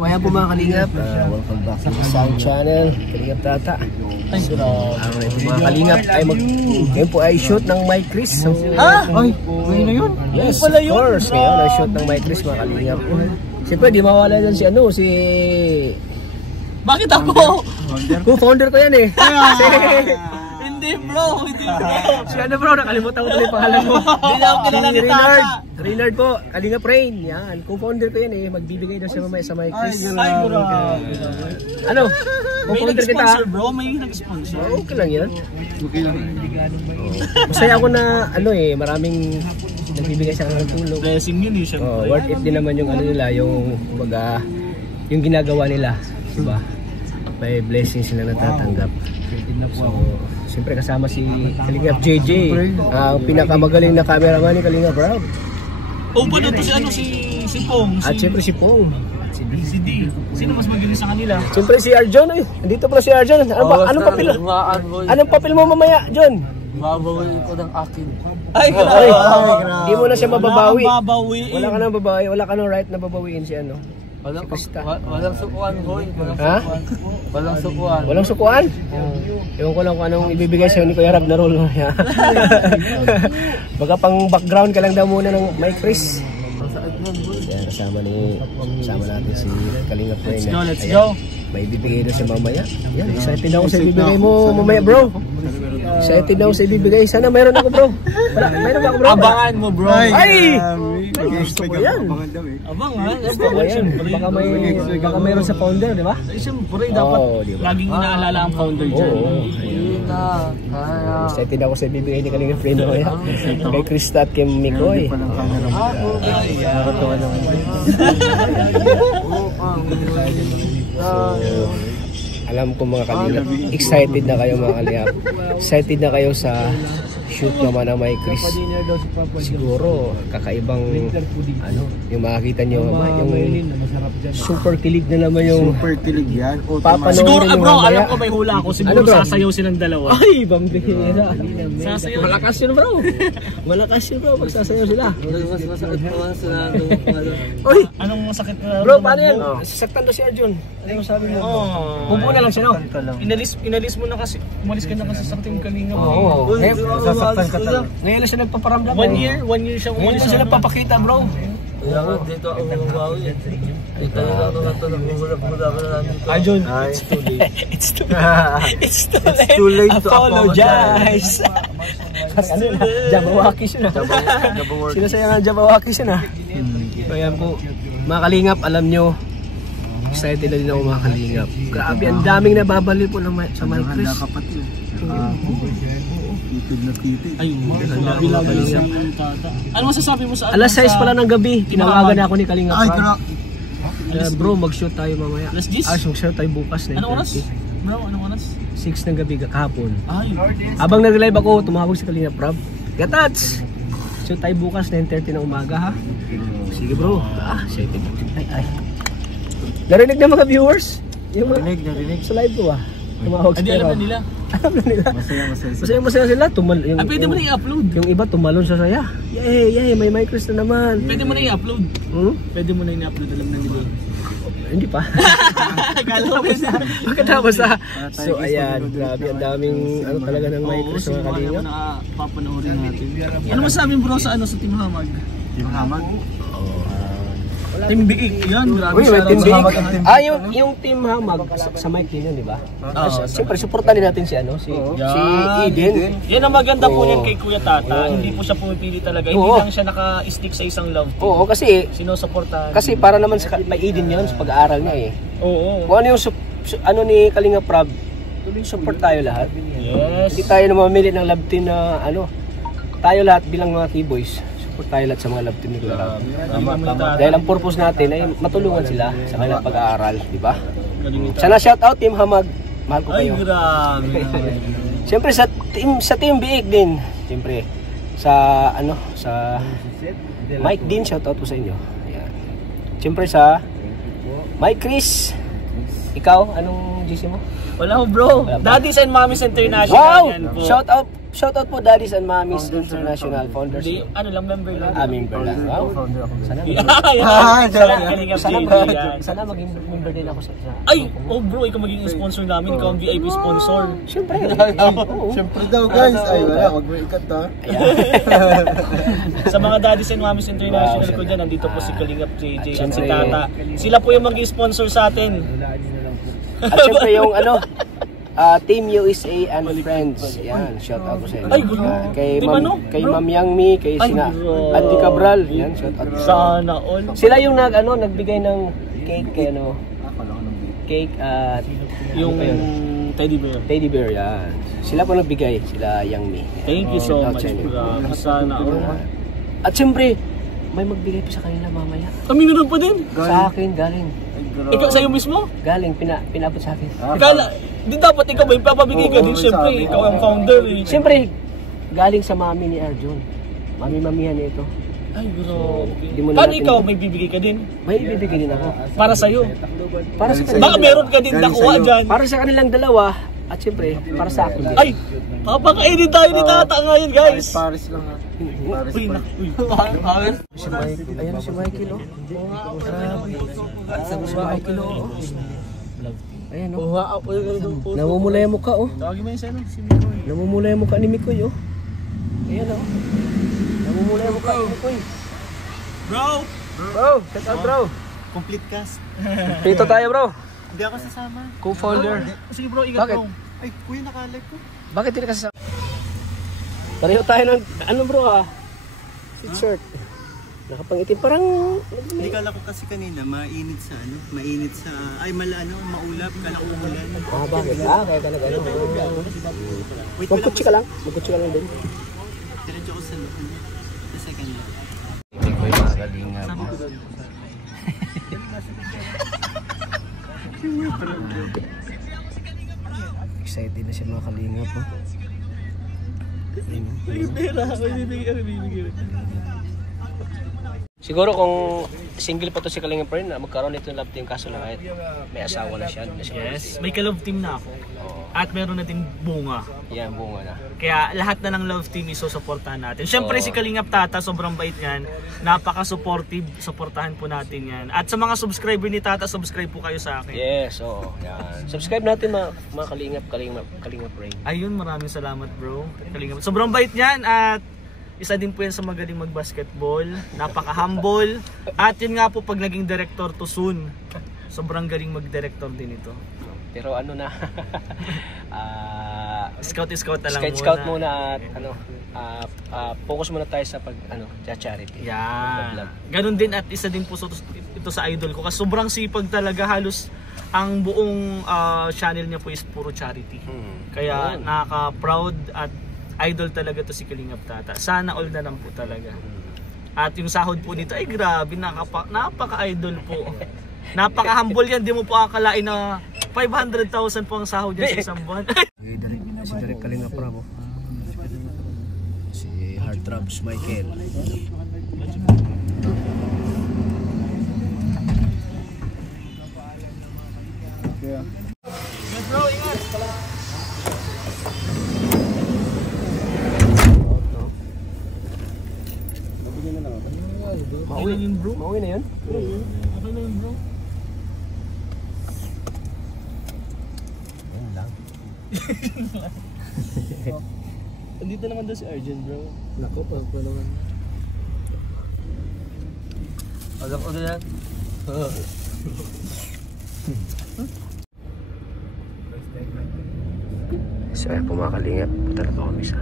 Kaya po mga kalingap, welcome back to the Sound Channel, Kalingap Tata. So, araw na ito mga kalingap, ngayon po ay shoot ng Mike Chris. So, Ay, ngayon na yun? yes, of course, ngayon ay shoot ng Mike Chris mga kalingap. Siyempre, di mawala dyan si Bakit ako? Co-founder ko yan eh. Hindi bro, hindi bro. Si bro, nakalimutan ko tuloy yung pangalan mo. Hindi na ako kilala ni Tata. Renard po, Kalingap Rain. Yan, co-founder ko yan eh. Magbibigay daw siya mamaya sa Mike Chris. Ay, bro. Ano? May Co-founder kita. nag-sponsor bro, may nag-sponsor. Okay lang yan. Okay lang. Masaya ako na maraming nagbibigay sa kanila ng tulong. Blessing yun eh, syempre. Worth it din naman yung nila, yung kumbaga, yung ginagawa nila, diba? May blessings sila natatanggap. So, siyempre kasama si Kalingap JJ, ang pinakamagaling na cameraman ni Kalingap Rob. Oh, ba doon si Pong? At siyempre si Pong. Si D. Sino mas magaling sa kanila? Siyempre si Arjon eh. Nandito pala si Arjon. Anong papel? Anong papel mo mamaya, John? Babawin ko ng akin. Ay, Hindi mo na siya mababawi. Mababawiin. Wala ka nang babawi, wala ka nang right na babawiin si ano. Walang sukuan, hoy. Ha? Walang sukuan. Walang sukuan? Ewan ko lang kung anong ibibigay sa'yo ni Kuya Rab na role. Baga pang background ka lang daw muna ng Mike Chris. Yan, kasama natin si Kalingap Rain. Let's go. May ibibigay na siya mamaya. Yan, excited ako sa ibibigay mo mamaya bro. Excited ako sa ibibigay. Sana mayroon ako bro. Mayroon ako bro. Abangan mo bro. Ay! Gusto ko yan. Abangan. Baka mayroon sa founder, di ba? Siyempre, dapat laging inaalala ang founder dyan. Excited ako sa ibibigay ni Kalingap Rain mamaya. Kay Krista at kay Mikoy. Nakatawa naman. Alam ko mga kalingap, excited na kayo mga kalingap. Excited na kayo sa shoot naman ng Mike Chris. Siguro kakaibang yung makikita nyo yung super kilig na naman yung Super kilig yan. Siguro bro, alam ko may hula ako. Siguro sasayaw silang dalawa. Ay, bambihira. Sasayaw. Malakas yun bro. Malakas yun bro, magsasayaw sila. Uy! Anong masakit na? Bro, paano yan? Sasaktan to si Arjun. Ano sabi mo? Pupo na lang siya, no? Inalis mo na kasi. Umalis ka na kasi sa ating Kalingap. Oo. Sasaktan ka talaga. Ngayon lang siya nagpaparamdam. 1 year siya Ngayon umalis. lang siya nagpapakita, bro. Kaya nga, dito ako mabawi. Dito na ako nagtatulog-mula ka na namin. Arjun, It's too late. It's too late to apologize. ano na? Jabawakis yun na. Sinasaya nga Jabawakis yun na. So yan po, mga kalingap, alam nyo, excited na din ako mga kalingap. Grabe, ang daming nababali po sa Mike Chris. Ay, ano masasabi mo sa Alas 6 pala ng gabi, tinawagan na ako ni Kalingap. Ay, bro, mag-shoot tayo mamaya. Alas 10? Mag-shoot tayo bukas na. Anong oras? Bro, anong oras? 6 ng gabi kahapon. Ay, Habang nag-live ako, tumawag si Kalingap Rob. Gatats! Shoot tayo bukas 9:30 ng umaga ha. Sige bro. Excited. Ay. Narinig na mga viewers? Yung narinig. Sa live ko tumawag si alam na nila. Alam na nila. Masaya sila. Pwede mo na i-upload. Yung iba tumalon sa saya. Yay, may Mike Chris na naman. Pwede mo na i-upload. Pwede mo na i-upload, alam na nila. Hindi pa. Pagkatapos na. So ayan, grabe ang daming talaga ng Mike Chris mga kalingap. Papanoorin natin. Ano masabi bro sa Team Hamag? Team Hamag? Team Biik, yan, grabe. Team Biik. Yung Team Hamag sa Mike din yun, di ba? Siyempre, supportan din natin si Eden. Yan ang maganda po niyan kay Kuya Tata. Hindi po siya pumipili talaga. Hindi lang siya naka-stick sa isang love team. Oo, kasi sinusuportahan. Kasi para naman sa Eden yun sa pag-aaral niya eh. Oo. Kung ano yung ni Kalingap Rob, support tayo lahat. Yes. Hindi tayo na mamili ng love team na tayo lahat bilang mga T-boys. Tayo lahat sa mga love team ni Kuya Rob. Dahil ang purpose natin ay matulungan sila sa kanilang pag-aaral, di ba? Sana shout out Team Hamag. Mahal ko kayo. Ay, grabe. Siyempre sa Team Biik din. Siyempre sa Mike din, shout out po sa inyo. Ayan. Siyempre sa Mike Chris. Ikaw, anong GC mo? Wala ho bro. Daddies and Mommies International. Wow! Yan po. Shout out shoutout po Daddies and Mommies International Founders. Hindi, ano lang, member lang. Member lang. Wow. Sana sana maging member din ako sa ay, oh bro, ikaw magiging sponsor namin, ikaw ang VIP sponsor. Siyempre. Siyempre daw guys. Ay wala, mag-ikat ha. Sa mga Daddies and Mommies International ko dyan, nandito po si Kalingap JJ at si Tata. Sila po yung mag-sponsor sa atin. At siyempre yung Team USA and Friends. Yan, shout out ko sa inyo. Ay, gulo. Kay Ma'am Yangmi, kay Sina Andy Cabral. Yan, shout out. Sana all. Sila yung nagbigay ng cake kay cake at yung teddy bear yan. Sila po nagbigay, sila Yangmi. Thank you so much. Sana all. At siyempre, may magbigay pa sa kanila mamaya. Kami na pa din. Sa akin galing. Ikaw sa'yo mismo? Galing, pinabot sa akin. Kala, di dapat ikaw may papabigay ka din, syempre, ikaw ang founder eh. Siyempre, galing sa mami ni Arjun. Mamihan niya ito. Ay, bro. Di mo na Paano natin- ikaw may bibigay ka din? May ibibigay din ako. Para sa'yo. Para sa Baka kanila. meron ka din nakuha dyan. Para sa kanilang dalawa, at siyempre, para sa akin din. Ay, papakainin tayo ni Tata ngayon, guys. Paris lang ha. Paris Uy, pa. uy. Si Michael, ayan si Michael, oh. Grabe. Si Michael, oh. Ayan, oh. Namumula yung mukha, oh. Tawagin mo yung sa'yo, si Mikoy. Namumula yung mukha ni Mikoy, oh. Ayan, oh. Namumula yung mukha ni Mikoy. Bro! Bro, shout out, bro. Complete cast. Dito tayo, bro. Hindi ako sasama. Co-founder. Sige bro, ingat Bakit? bro. Ay, kuya nakalive ko. Bakit hindi ka sasama? Pareho tayo ng, ano bro ka? T-shirt. Nakapangitim, parang... Hindi kala ko kasi kanina mainit sa mainit sa maulap kala ko umulan. Bakit? Kaya ka nag-ano. Magkutsi ka lang. Magkutsi ka lang din. Diretso ko sa second floor. Hindi ko yung mga kalinga mo. Excited na siya mga kalinga po. Siguro kung single pa to si Kalinga pa rin, magkaroon ito ng love team kaso lang may asawa na siya. Yes, may ka-love team na ako. At meron na din bunga. Yan, bunga na. Kaya lahat na ng love team isusuportahan natin. Siyempre si Kalingap Tata, sobrang bait yan. Napaka-supportive, suportahan po natin yan. At sa mga subscriber ni Tata, subscribe po kayo sa akin. Yes, oo. Yan. Subscribe natin mga Kalingap Ring. Ayun, maraming salamat bro. Kalingap. Sobrang bait yan at isa din po yan sa magaling mag-basketball. Napaka-humble. At yun nga po pag naging director to soon. Sobrang galing mag-director din ito. Pero ano na, Scout na lang scout muna at focus muna tayo sa charity. Yeah. Ganun din at isa din po ito sa idol ko kasi sobrang sipag talaga, halos ang buong channel niya po is puro charity. Kaya nakaka-proud at idol talaga to si Kalingap Tata. Sana all na lang po talaga. At yung sahod po nito ay grabe, napaka-idol po. Napaka-humble yan, di mo po akalain na 500,000 po ang sahod yan sa isang buwan. Si Direk Kalingap Bravo. Si Heartthrobs Michael. Bro, ingat! Mauwi na yun, bro? Mauwi na yun? Okay na yun, bro. Ayun lang. Andito naman daw si Arjun, bro. Nako, pa naman. Agak ko na yan. So ayan po mga Kalingap, punta na po kami sa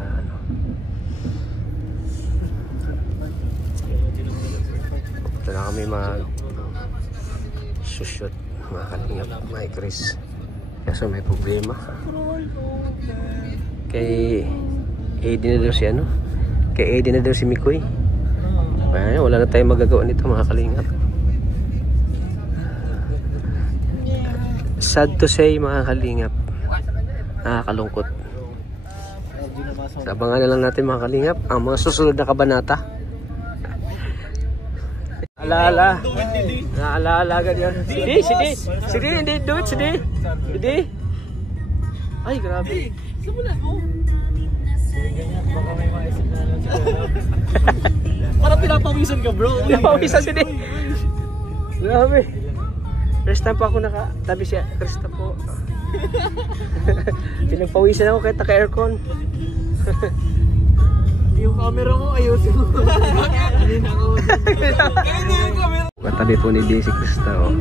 punta na kami shoot mga Kalingap, may Chris. Kaso may problema. Kay Aiden na daw kay Aiden na daw si Mikoy. Ayan, wala na tayong magagawa nito mga Kalingap. Sad to say mga Kalingap, nakakalungkot. Sabangan na lang natin mga Kalingap ang mga susunod na kabanata. Alaala ganyan. Sidi, hindi do it, Sidi. Ay, grabe. Ganyan, baka may maisip na lang siguro. Para pinapawisan ka bro. Napawisan si Nick. Grabe. First time pa ako nakatabi siya. Krista po. Pinagpawisan ako kahit naka-aircon. Yung camera mo, ayusin mo. Kanina ko. Katabi po ni Day si Krista. Oh.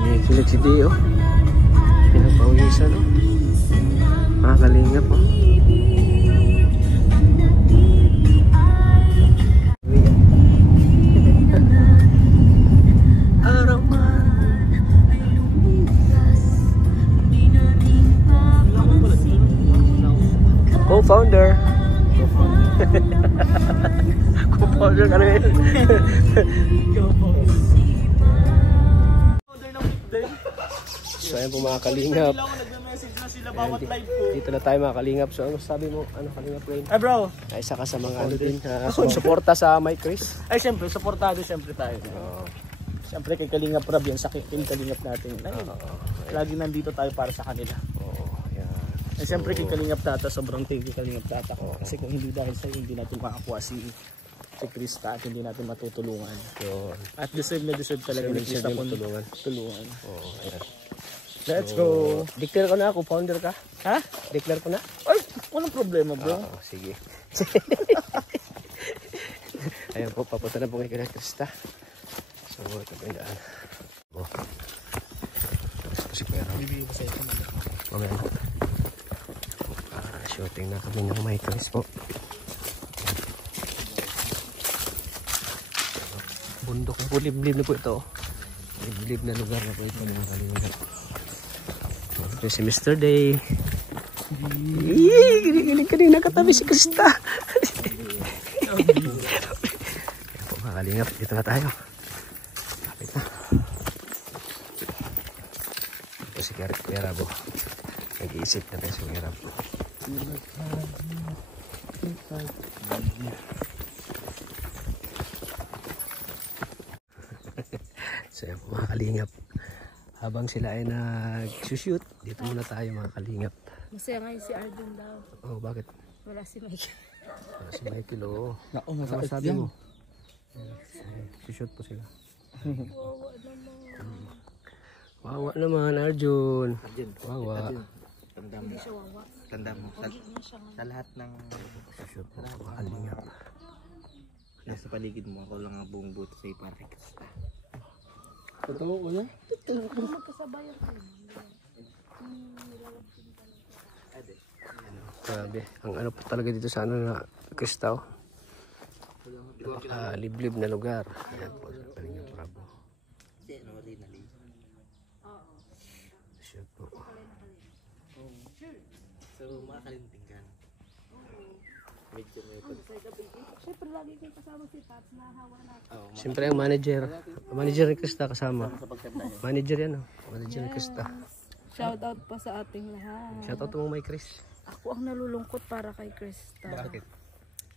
Kinikilig si Day. Oh. Pinagpawisan. Oh. Makakalingap po. Co-founder. Co-founder ka rin. So ayan po mga kalingap. Nagme-message na sila bawat live ko. Dito na tayo mga kalingap. So ano sabi mo? Ano kalingap Rain? Ay bro. Ay isa ka sa mga ano din. Suporta sa Mike Chris. Ay syempre, supportado syempre tayo. Syempre kay Kalingap Rab yan sa team Kalingap natin. Ay, lagi nandito tayo para sa kanila. Ay syempre kay Kalingap Tata, sobrang thank you Kalingap Tata. Kasi kung hindi dahil sa hindi natin makakuha si Krista at hindi natin matutulungan. At deserve talaga ni Krista kung tulungan. Ayan. Let's go. Declare ko na ako, founder ka. Ha? Declare ko na. Ay, walang problema bro. Sige. Ayan po, papunta na po kay Krista. So, ito po yung daan. Si Kuya Ram. Bibigyan ko sa ito naman. Mamaya na. Shooting na kami ng Mike Chris po. Bundok na po, liblib na po ito. Liblib na lugar na po ito mga kalingap. Ito si Mr. Day. Giling kanina katabi si Krista. Ayan po mga kalingap, dito na tayo. Kapit na. Ito si Kuya Rabo. Nag-iisip na tayo si Kuya Rabo. So yan po mga kalingap. Habang sila ay nag-shoot, dito muna tayo mga kalingap. Masaya ngayon si Arden daw. Oh, bakit? Wala si Michael. Wala si Michael, oo. Naku, Ano masakit masabi yan. mo? Shoot po sila. Wawa naman. Wawa naman, Arjun. Arjun. Wawa. Tanda mo. Hindi siya wawa. Tanda mo. Sa lahat ng Shoot po, mga kalingap. nasa paligid mo, ako lang ang buong buto sa'yo para kay Krista. Totoo ko yan? Kung magkasabayan ko. Grabe. Ang ano po talaga dito sa ano na Krista. Liblib na lugar. Ayan po, sa Kalingap Rabo. Shoot po. So, makakalinting ka. Medyo may Siyempre lagi kang kasama si Tats na hawa na. Siyempre ang manager. Ang manager ni Krista kasama. Manager yan, oh. Manager ni Krista. Shout out pa sa ating lahat. Shoutout mo may Chris. Ako ang nalulungkot para kay Krista. Bakit?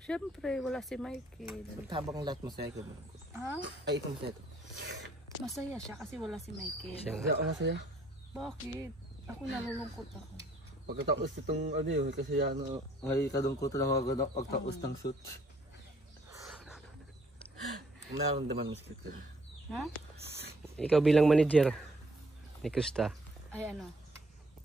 Siyempre wala si Michael. Habang lahat masaya ka mo. Ha? Ay, ikaw masaya to. Masaya siya kasi wala si Michael. Siya Masaya ako masaya. Bakit? Ako nalulungkot ako. Pagkatapos itong ano yun, kasi ano, ngayon kadungkutan ako agad pagtapos ng shoot. Naramdaman mo sa shoot. Ha? Ikaw bilang manager ni Krista. Ay ano?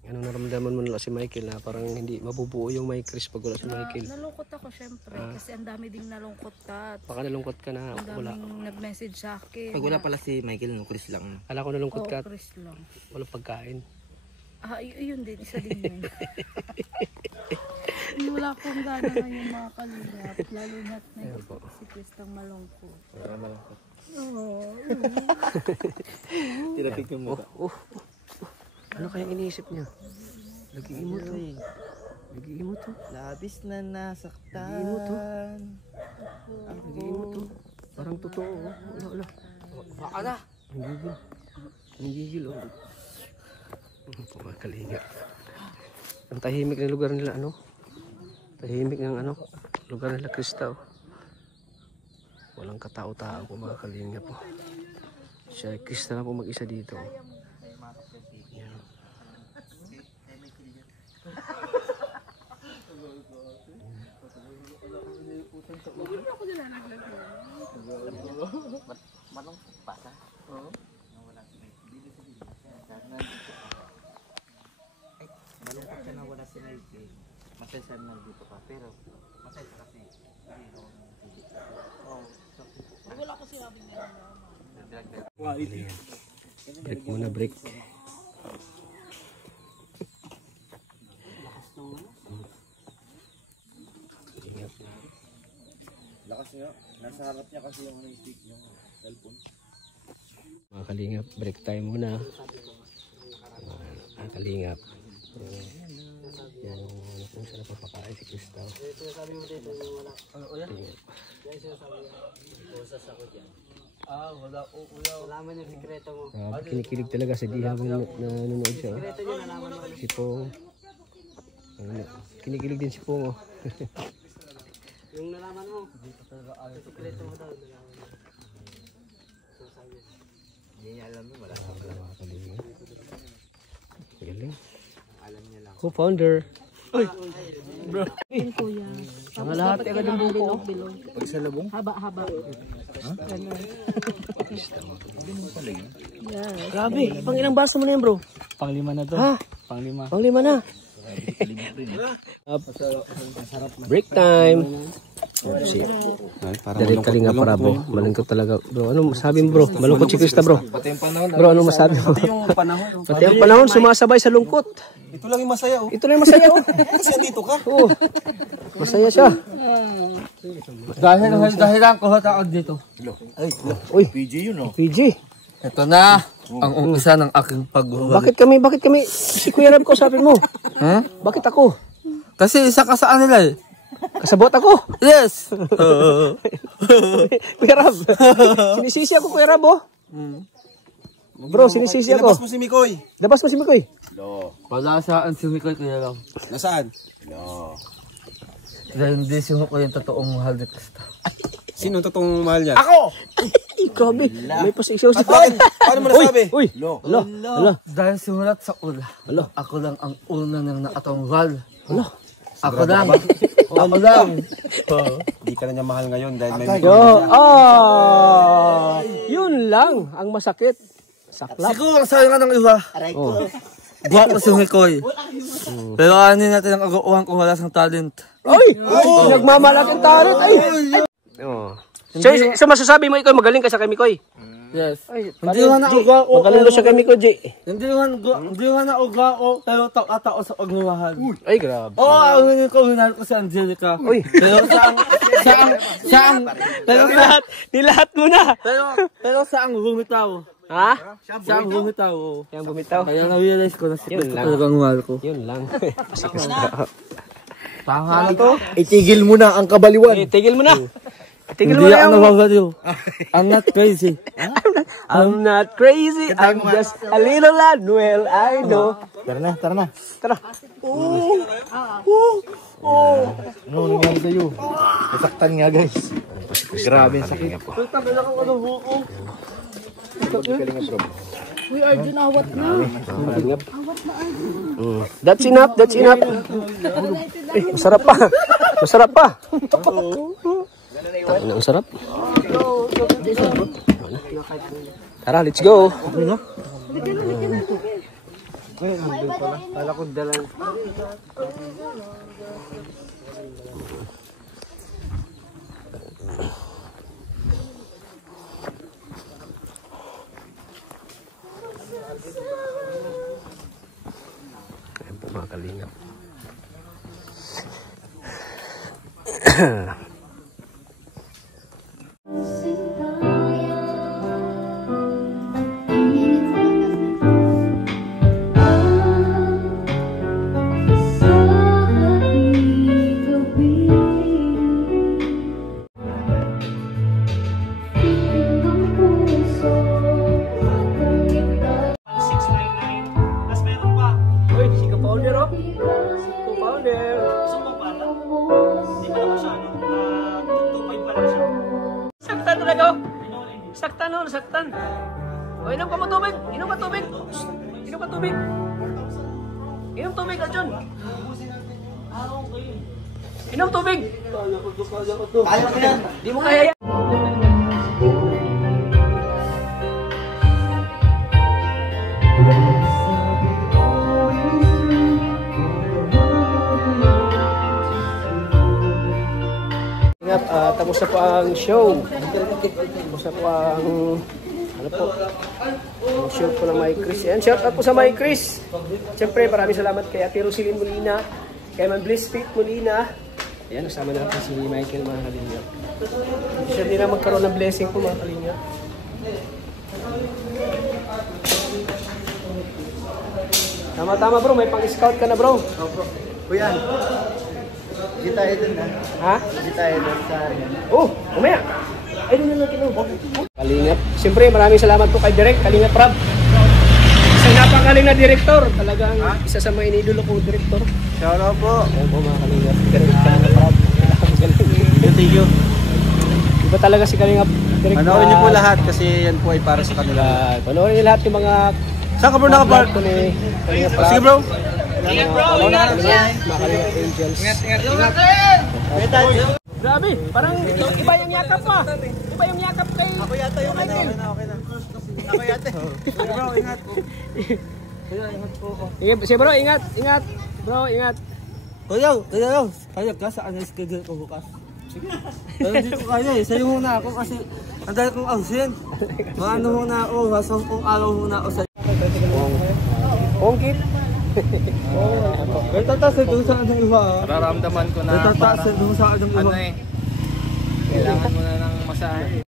Anong naramdaman mo nila si Michael na parang hindi mabubuo yung may Chris pag wala si Michael? Nalungkot ako syempre kasi ang dami ding nalungkot Tat. Baka nalungkot ka na Ang wala. daming nag-message sa akin. Pag wala pala si Michael, no, Chris lang. Ala ko nalungkot Oo, ka. Chris lang. Walang pagkain. Yun din, isa din yun. Wala akong gana ngayon mga kalingap. Lalo na't si Kristang malungkot. Tinapik yung mukha. Ano kayang iniisip niya? Nag-iimot to. Nag-iimot to. Labis na nasaktan. Nag-iimot to. Parang totoo. Wala. Baka na. Nanggigil. Kumakalinga. Ang tahimik na lugar nila, ano? Tahimik ng ano? Lugar nila Krista. Walang katao-tao po mga kalinga po. Siya Krista na po mag-isa dito. Yan. Malungkot pa ka? Oo. Malungkot ka na wala si Nike. Masaya na dito ka. Pero masaya kasi. Wala kasi sabi niya. Break muna, break. Lakas niya. Nasa harap niya kasi yung stick, yung cellphone. Mga kalingap, break time muna. Mga kalingap. Yan yung kung saan napapakain si Crystal. Sabi mo dito wala. Ano yan? Yan sinasabi yan. Bosas ako dyan. Wala. Nalaman yung sikreto mo. Kinikilig talaga si Di habang nanonood siya. Sikreto niya nalaman mo. Si Pong. Kinikilig din si Pong. Yung nalaman mo. Sikreto mo daw. Nalaman mo. Hindi niya alam mo. Wala ka pala. Galing. Alam niya lang. Co-founder. Uy! Bro. Kuya. Mga lahat agad ng buko. Pag sa labong? Haba-haba. Grabe, pang ilang baso mo na yan bro? Panglima na to. Ha? Panglima. Panglima na. Break time. Dalit kalinga para bro. Malungkot talaga bro. Ano masabi mo bro? Malungkot si Krista bro. Pati yung panahon. Bro, ano masabi mo? Pati yung panahon. Pati ang panahon sumasabay sa lungkot. Ito lang yung masaya, oh. Ito na yung masaya oh. Kasi andito ka. Oo. Masaya siya. Dahil lang ko ako dito. Uy, PG yun, oh. PG. Ito na ang umpisa ng aking paghuhuli. Bakit kami si Kuya Rab kausapin mo? Ha? Bakit ako? Kasi isa ka sa nila eh. Kasabot ako. Yes! Kuya Rab. Sinisisi ako Kuya Rab oh. Bro, sinisisi Ilabas ako. mo si Mikoy. Labas mo si Mikoy. Wala saan si Mikoy kaya lang. Nasaan? Dahil hindi si Mikoy yung totoong mahal ni Krista. Sino ang totoong mahal niya? Ako! Ay, grabe. May pasisaw si Bakit? Paano mo nasabi? Uy! Hala! Dahil simulat sa ula. Hala! Ako lang ang una ng nakatunggal. Hala! Ako lang. Ako lang. Di ka na niya mahal ngayon dahil may Yo! Yun lang ang masakit. Saklap. Siguro sa'yo nga ng iba. Oh. Guwapo si Mikoy. Pero ano natin ang aguuhan kung wala sang talent. Ay! Nagmamalaking talent. Ay! Oh. So masasabi mo ikaw magaling ka sa kay Mikoy? Yes. Ay, Hindi nga na ugao. magaling daw siya kay Mikoy, J. Hindi nga na ugao. Pero tao sa pagmamahal. Ay, grabe. Oo, ang hindi ko hinahal ko si Angelica. Uy! Pero Nilahat mo na! pero saang bumitaw. Ha? Saang bumitaw. Yang bumitaw. Kaya na-realize ko na si Yun Krista lang. talagang mahal ko. Yun lang. Tama na to. Itigil mo na ang kabaliwan. Eh, tigil mo na. Tigil mo Hindi na ako yung... nababaliw. I'm not crazy. I'm not crazy, I'm just a little Anuel, I know. Tara na, tara na. Tara. Ano nangyari sa'yo? Nasaktan nga, guys. Grabe ang sakit. Uy, Arjun, awat na. That's enough, that's enough. Eh, masarap pa. Masarap pa. Ang sarap. Tara, let's go. Kala ko dalang. Ayan po mga kalingap. Uy, si co-founder oh. Co-founder. Gusto mo pa ata? Hindi pa naman siya, 2.5 pa lang siya. Saktan talaga oh. Saktan oh, saktan. O, inom ka mo tubig. Inom ka tubig. Inom ka tubig. Inom tubig, Arjun. Inom tubig! Kaya ko yan. Di mo kaya yan! Tapos na po ang show. Tapos na po ang ano po, ang show po ng Mike Chris. Yan, shout out po sa Mike Chris. Siyempre, maraming salamat kay Ate Rosilyn Molina, kay Man Bliss Fit Molina. Ayan, kasama natin si Michael, mga kalingap. Siya din na magkaroon ng blessing po, mga kalingap. Tama-tama bro, may pang-scout ka na bro. Oh, bro. Kuya. Hindi tayo dun na. Ha? Hindi tayo dun sa... Oh, umaya. Ay, doon na natin. Kalingap. Siyempre, maraming salamat po kay Direk, Kalingap Rob. Isang napakaling na direktor. Talagang isa sa mga inidolo ko, direktor. Shout out po. Ayan po mga Kalingap. Direk, Kalingap Rob. Thank you. Iba talaga si Kalingap Direk. Panoorin niyo po lahat kasi yan po ay para sa kanila. Panoorin niyo lahat yung mga... Saan ka bro nakapark? Sige bro. Ingat bro, ingat. Mga Kalingap Angels. Ingat. Grabe, parang iba yung yakap pa. Iba yung yakap kay... Ako yata yung ano. Okay na. Ako yata. Bro, ingat. Ingat po. Si bro, ingat. Ingat. Bro, ingat. Kuya, kaya ka saan ang schedule ko bukas? Sige. Pero hindi ko kaya eh. Sa'yo muna ako kasi ang dahil kong absent. Maano muna ako, masang kong araw muna ako sa'yo. Ongkit. May tataas doon sa anong iba. Nararamdaman ko na May tataas doon sa anong iba. kailangan mo na ng masahe.